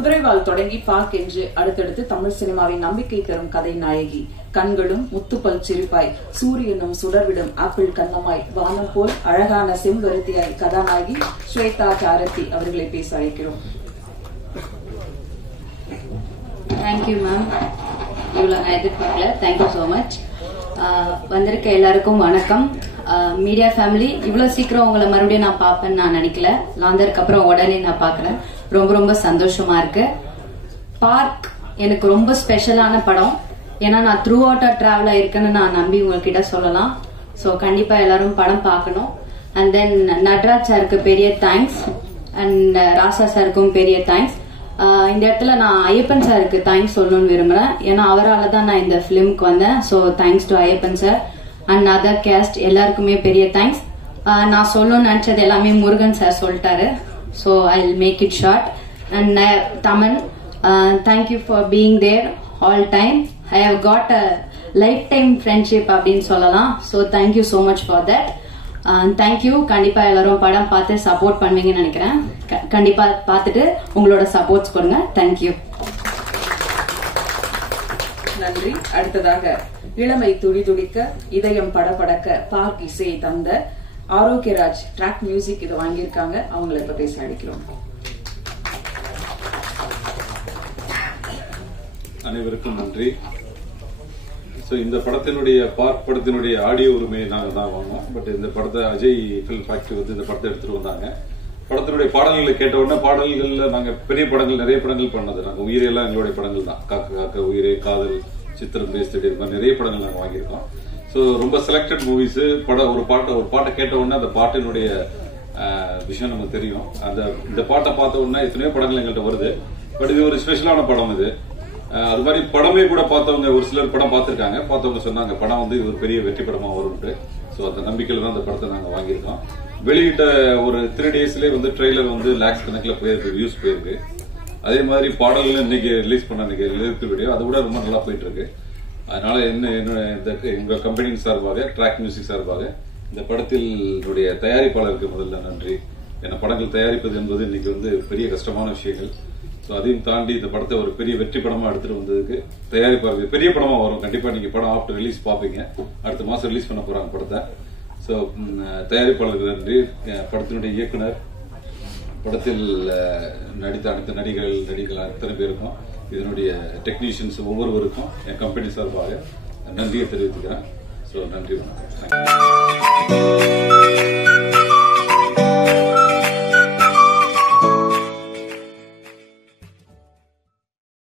குதிரைவால் தொடங்கி பார்க் என்று அடுத்தடுத்து தமிழ் சினிமாவின் நம்பிக்கை தரும் கதை நாயகி. கண்களும் முத்துப்பல் சிரிப்பாய், சூரியனும் சுடர்விடும் ஆப்பிள் கண்ணமாய், வானம் போல் அழகான செம்பருத்தியாய் கதாநாயகி ஸ்வேதா சாரதி அவர்களை பேச அழைக்கிறோம். Thank you ma'am. இவ்வளோ நான் எதிர்பார்க்கல. Thank you so much. வந்திருக்க எல்லாருக்கும் வணக்கம். மீடியா ஃபேமிலி, இவ்வளோ சீக்கிரம் உங்களை மறுபடியும் நான் பார்ப்பேன்னு நான் நினைக்கல. லாந்தருக்கு அப்புறம் உடனே நான் பார்க்குறேன். ரொம்ப ரொம்ப சந்தோஷமா இருக்கு. பார்க் எனக்கு ரொம்ப ஸ்பெஷலான படம். ஏன்னா நான் த்ரூ அவுட்டா டிராவல் ஆயிருக்கேன்னு நான் நம்பி உங்ககிட்ட சொல்லலாம். ஸோ கண்டிப்பா எல்லாரும் படம் பார்க்கணும். அண்ட் தென் நட்ராஜ் சாருக்கு பெரிய தேங்க்ஸ் அண்ட் ராசா சாருக்கும் பெரிய தேங்க்ஸ். இந்த இடத்துல நான் ஐயப்பன் சாருக்கு தேங்க்ஸ் சொல்லணும்னு விரும்புறேன். ஏன்னா அவரால் தான் நான் இந்த பிலிம்க்கு வந்தேன். So thanks to Ayyappan sir and other cast எல்லாருக்குமே பெரிய தேங்க்ஸ். நான் சொல்லணும்னு நினைச்சது எல்லாமே முருகன் சார் சொல்லிட்டாரு. So I will make it short. And Thaman, thank you for being there all time. I have got a lifetime friendship அப்படின்னு சொல்லலாம். So thank you so much for that. Thank you. கண்டிப்பா எல்லாரும் படம் பார்த்து சப்போர்ட் பண்ணுவீங்கன்னு நினைக்கிறேன். கண்டிப்பா பார்த்துட்டு உங்களோட சப்போர்ட்ஸ் கொடுங்க. தேங்க்யூ. நன்றி. அடுத்ததாக இளமை துடி துடிக்க, இதயம் படபடக்க பார்க் இசையை தந்த ஆரோக்கியராஜ் ட்ராக் மியூசிக் இதை வாங்கியிருக்காங்க. அவங்களை இப்ப பேச அழைக்கிறோம். அனைவருக்கும் நன்றி. இந்த படத்தினுடைய பார்க் படத்தினுடைய ஆடியோ உரிமையை நாங்கள் தான் வாங்கினோம். பட் இந்த படத்தை அஜய் பிலிம் ஃபேக்டரி வந்து இந்த படத்தை எடுத்துட்டு வந்தாங்க. படத்தினுடைய பாடல்களை கேட்ட உடனே பாடல்கள்ல நாங்க பெரிய படங்கள் நிறைய படங்கள் பண்ணது. நாங்க உயிரெல்லாம் எங்களுடைய படங்கள் தான். காக்க காக்க, உயிரே, காதல், சித்திரம், பேஸ்டடி, இது மாதிரி நிறைய படங்கள் நாங்க வாங்கியிருக்கோம். ஸோ ரொம்ப செலக்டட் மூவிஸ். ஒரு பாட்டை கேட்ட உடனே அந்த பாட்டினுடைய விஷயம் நமக்கு தெரியும். இந்த பாட்டை பார்த்த உடனே எத்தனையோ படங்கள் எங்கள்கிட்ட வருது. பட் இது ஒரு ஸ்பெஷலான படம். இது அது மாதிரி படமே கூட பார்த்தவங்க, ஒரு சிலர் படம் பார்த்திருக்காங்க. பார்த்தவங்க சொன்னாங்க படம் வந்து ஒரு பெரிய வெற்றி படமா வரும்ட்டு. ஸோ அந்த நம்பிக்கையில தான் அந்த படத்தை நாங்கள் வாங்கியிருக்கோம். வெளியிட்ட ஒரு 3 daysலேயே வந்து ட்ரெய்லர் வந்து லேக்ஸ் கணக்கில் போயிருக்கு, வியூஸ் போயிருக்கு. அதே மாதிரி பாடல்கள் இன்னைக்கு ரிலீஸ் பண்ண லிரிக்கல் வீடியோ அது கூட ரொம்ப நல்லா போயிட்டு இருக்கு. அதனால எங்க கம்பெனி சார்பாக, ட்ராக் மியூசிக் சார்பாக இந்த படத்தினுடைய தயாரிப்பாளருக்கு முதல்ல நன்றி. ஏன்னா படங்கள் தயாரிப்பது என்பது இன்னைக்கு வந்து பெரிய கஷ்டமான விஷயங்கள். ஸோ அதையும் தாண்டி இந்த படத்தை ஒரு பெரிய வெற்றி படமா எடுத்துட்டு வந்ததுக்கு தயாரிப்பாளருக்கு பெரிய படமா வரும். கண்டிப்பா நீங்க படம் ஆஃப்டர் ரிலீஸ் பாப்பீங்க. அடுத்த மாசம் ரிலீஸ் பண்ண போறாங்க படத்தை. ஸோ தயாரிப்பாளருக்கு நன்றி. படத்தினுடைய இயக்குனர், படத்தில் நடித்த அனைத்து நடிகள் அத்தனை பேருக்கும், இதனுடைய டெக்னீஷியன்ஸ் ஒவ்வொருவருக்கும் என் கம்பெனி சார்பாக நன்றியை தெரிவித்துக்கிறேன். ஸோ நன்றி, வணக்கம்.